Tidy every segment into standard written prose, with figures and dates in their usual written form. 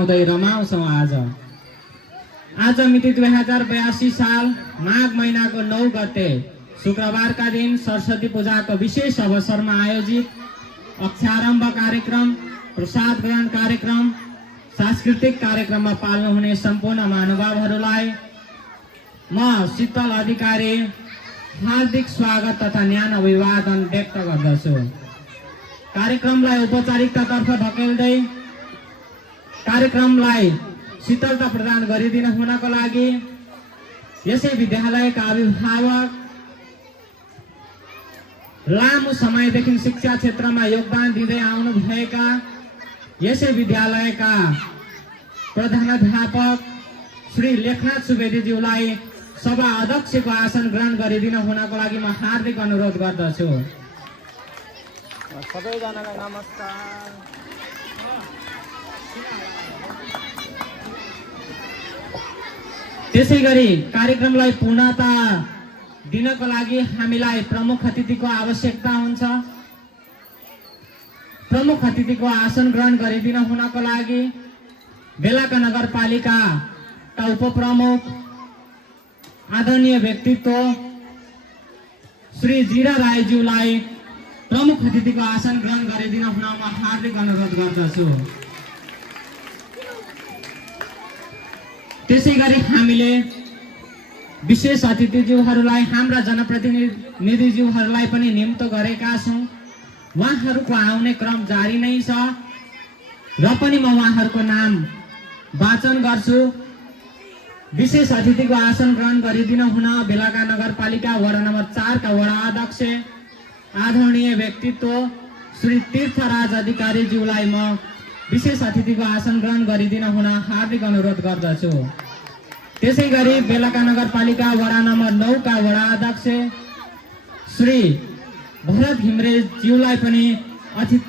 रमाउँछौँ। आज मिति 2082 साल माघ महिनाको 9 गते शुक्रबारका दिन सरस्वती पूजाको विशेष अवसरमा आयोजित अक्षरारम्भ कार्यक्रम, प्रसाद ग्रहण कार्यक्रम, सांस्कृतिक कार्यक्रममा पाल्नुहुने सम्पूर्ण महानुभावहरूलाई म शीतल अधिकारी हार्दिक स्वागत तथा न्यानो अभिवादन व्यक्त गर्दछु। कार्यक्रमलाई औपचारिकतातर्फ धकेल्दै कार्यक्रमलाई शीतलता प्रदान गरिदिन हुनको लागि यसै विद्यालयका अभिभावक, लामो समयदेखि शिक्षा क्षेत्रमा योगदान दिँदै आउनुभएका यसै विद्यालयका प्रधानाध्यापक श्री लेखनाथ सुवेदीज्यूलाई सभा अध्यक्षको आसन ग्रहण गरिदिन हुनको लागि म हार्दिक अनुरोध गर्दछु। सबैजनालाई नमस्कार। त्यसैगरी कार्यक्रमलाई पूर्णता दिनको लागि हामीलाई प्रमुख अतिथिको आवश्यकता हुन्छ। प्रमुख अतिथिको आसन ग्रहण गरिदिन हुनको लागि बेलाका नगरपालिकाका उपप्रमुख आदरणीय व्यक्तित्व श्री जीरा राईज्यूलाई प्रमुख अतिथिको आसन ग्रहण गरिदिन हुन म हार्दिक अनुरोध गर्दछु। त्यसैगरी हामीले विशेष अतिथिज्यूहरूलाई, हाम्रा जनप्रतिनिधिज्यूहरूलाई पनि नियुक्त गरेका छौँ। उहाँहरूको आउने क्रम जारी नै छ र पनि म उहाँहरूको नाम वाचन गर्छु। विशेष अतिथिको आसन ग्रहण गरिदिन हुन बेलाका नगरपालिका वडा नम्बर 4 का वडा अध्यक्ष आदरणीय व्यक्तित्व श्री तीर्थराज अधिकारीज्यूलाई म विशेष अतिथिको आसन ग्रहण गरिदिन हुन हार्दिक अनुरोध गर्दछु। त्यसैगरी बेलाका नगरपालिका वडा नम्बर 9 का वडा अध्यक्ष श्री भरत घिम्रेज्यूलाई पनि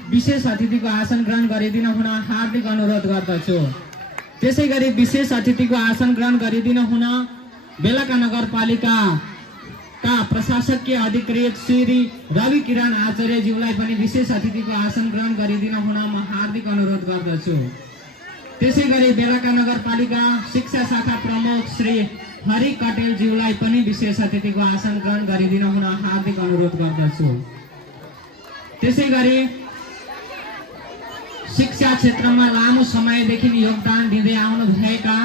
विशेष अतिथिको आसन ग्रहण गरिदिन हुन हार्दिक अनुरोध गर्दछु। त्यसैगरी विशेष अतिथिको आसन ग्रहण गरिदिन हुन बेलाका नगरपालिकाका प्रशासकीय अधिकृत श्री रवि किरण आचार्यज्यूलाई पनि विशेष अतिथिको आसन ग्रहण गरिदिन हुन म हार्दिक अनुरोध गर्दछु। त्यसैगरी बेलाका नगरपालिका शिक्षा शाखा प्रमुख श्री हरि कटेलज्यूलाई पनि विशेष अतिथिको आसन ग्रहण गरिदिन हुन हार्दिक अनुरोध गर्दछु। त्यसैगरी शिक्षा क्षेत्रमा लामो समयदेखि योगदान दिँदै आउनुभएका